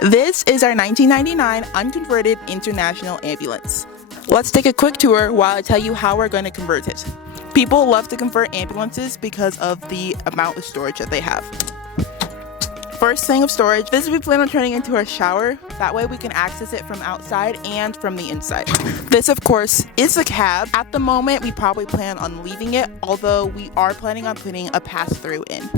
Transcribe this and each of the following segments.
This is our 1999 Unconverted International Ambulance. Let's take a quick tour while I tell you how we're going to convert it. People love to convert ambulances because of the amount of storage that they have. First thing of storage, this we plan on turning into our shower. That way we can access it from outside and from the inside. This, of course, is a cab. At the moment, we probably plan on leaving it, although we are planning on putting a pass-through in.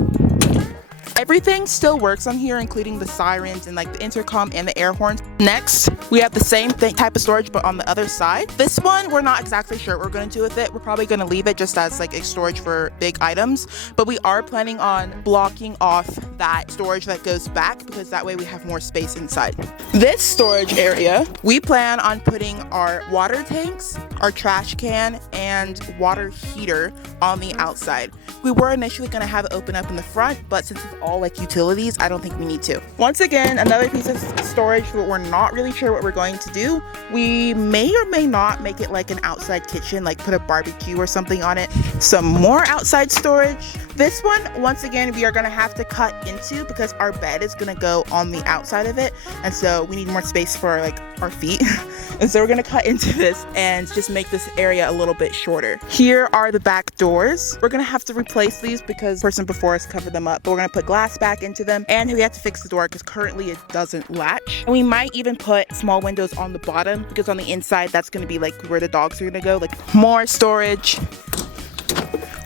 Everything still works on here, including the sirens and like the intercom and the air horns. Next, we have the same type of storage, but on the other side. This one, we're not exactly sure what we're going to do with it. We're probably going to leave it just as like a storage for big items, but we are planning on blocking off that storage that goes back because that way we have more space inside. This storage area, we plan on putting our water tanks, our trash can, and water heater on the outside. We were initially going to have it open up in the front, but since it's all like utilities, I don't think we need to. Once again, another piece of storage, but we're not really sure what we're going to do. We may or may not make it like an outside kitchen, like put a barbecue or something on it. Some more outside storage. This one, once again, we are going to have to cut into because our bed is going to go on the outside of it, and so we need more space for like our feet. And so we're going to cut into this and just make this area a little bit shorter. Here are the back doors. We're going to have to replace these because the person before us covered them up, but we're going to put glass back into them, and we have to fix the door because currently it doesn't latch. And we might even put small windows on the bottom because on the inside that's going to be like where the dogs are going to go. Like more storage.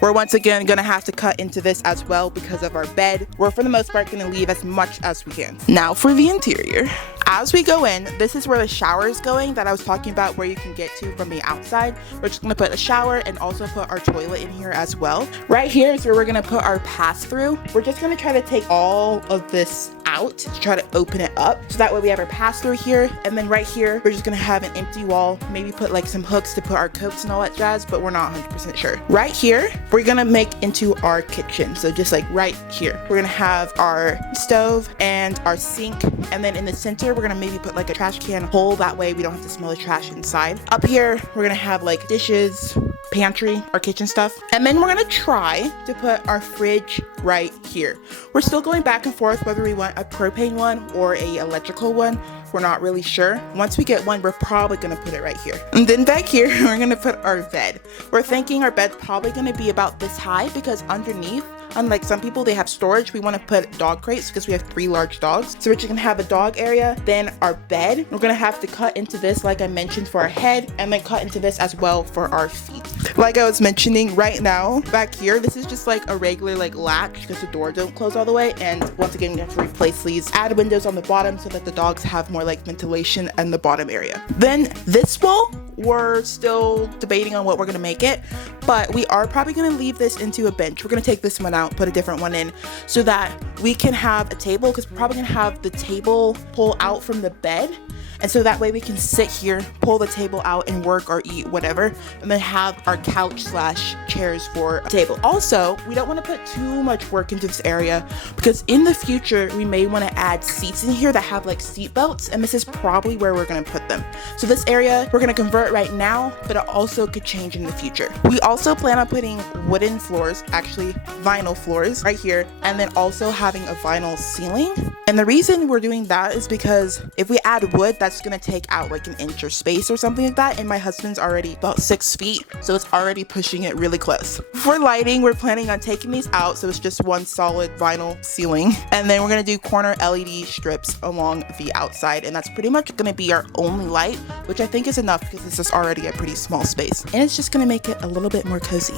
We're once again going to have to cut into this as well because of our bed. We're for the most part going to leave as much as we can. Now for the interior. As we go in, this is where the shower is going that I was talking about, where you can get to from the outside. We're just going to put a shower and also put our toilet in here as well. Right here is where we're going to put our pass-through. We're just going to try to take all of this out to try to open it up. So that way we have our pass-through here. And then right here, we're just going to have an empty wall. Maybe put like some hooks to put our coats and all that jazz, but we're not 100% sure. Right here, we're going to make into our kitchen. So just like right here, we're going to have our stove and our sink. And then in the center, we're gonna maybe put like a trash can hole. That way we don't have to smell the trash inside. Up here, we're gonna have like dishes, pantry, our kitchen stuff. And then we're gonna try to put our fridge right here. We're still going back and forth whether we want a propane one or a electrical one. We're not really sure. Once we get one, we're probably gonna put it right here. And then back here, we're gonna put our bed. We're thinking our bed's probably gonna be about this high because underneath, unlike some people, they have storage. We want to put dog crates because we have 3 large dogs. So we're just going to have a dog area, then our bed. We're going to have to cut into this, like I mentioned, for our head, and then cut into this as well for our feet. Like I was mentioning right now, back here, this is just like a regular like latch because the door don't close all the way. And once again, we have to replace these, add windows on the bottom so that the dogs have more like ventilation in the bottom area. Then this wall, we're still debating on what we're going to make it, but we are probably going to leave this into a bench. We're going to take this one out, put a different one in so that we can have a table, because we're probably going to have the table pull out from the bed. And so that way we can sit here, pull the table out and work or eat, whatever, and then have our couch / chairs for a table. Also, we don't want to put too much work into this area because in the future, we may want to add seats in here that have like seat belts, and this is probably where we're going to put them. So this area, we're going to convert right now, but it also could change in the future. We also plan on putting wooden floors, actually vinyl floors right here, and then also having a vinyl ceiling. And the reason we're doing that is because if we add wood, that's gonna take out like an inch of space or something like that, and my husband's already about 6 feet, so it's already pushing it really close. For lighting, we're planning on taking these out, so it's just one solid vinyl ceiling, and then we're gonna do corner LED strips along the outside, and that's pretty much gonna be our only light, which I think is enough because this is already a pretty small space, and it's just gonna make it a little bit more cozy.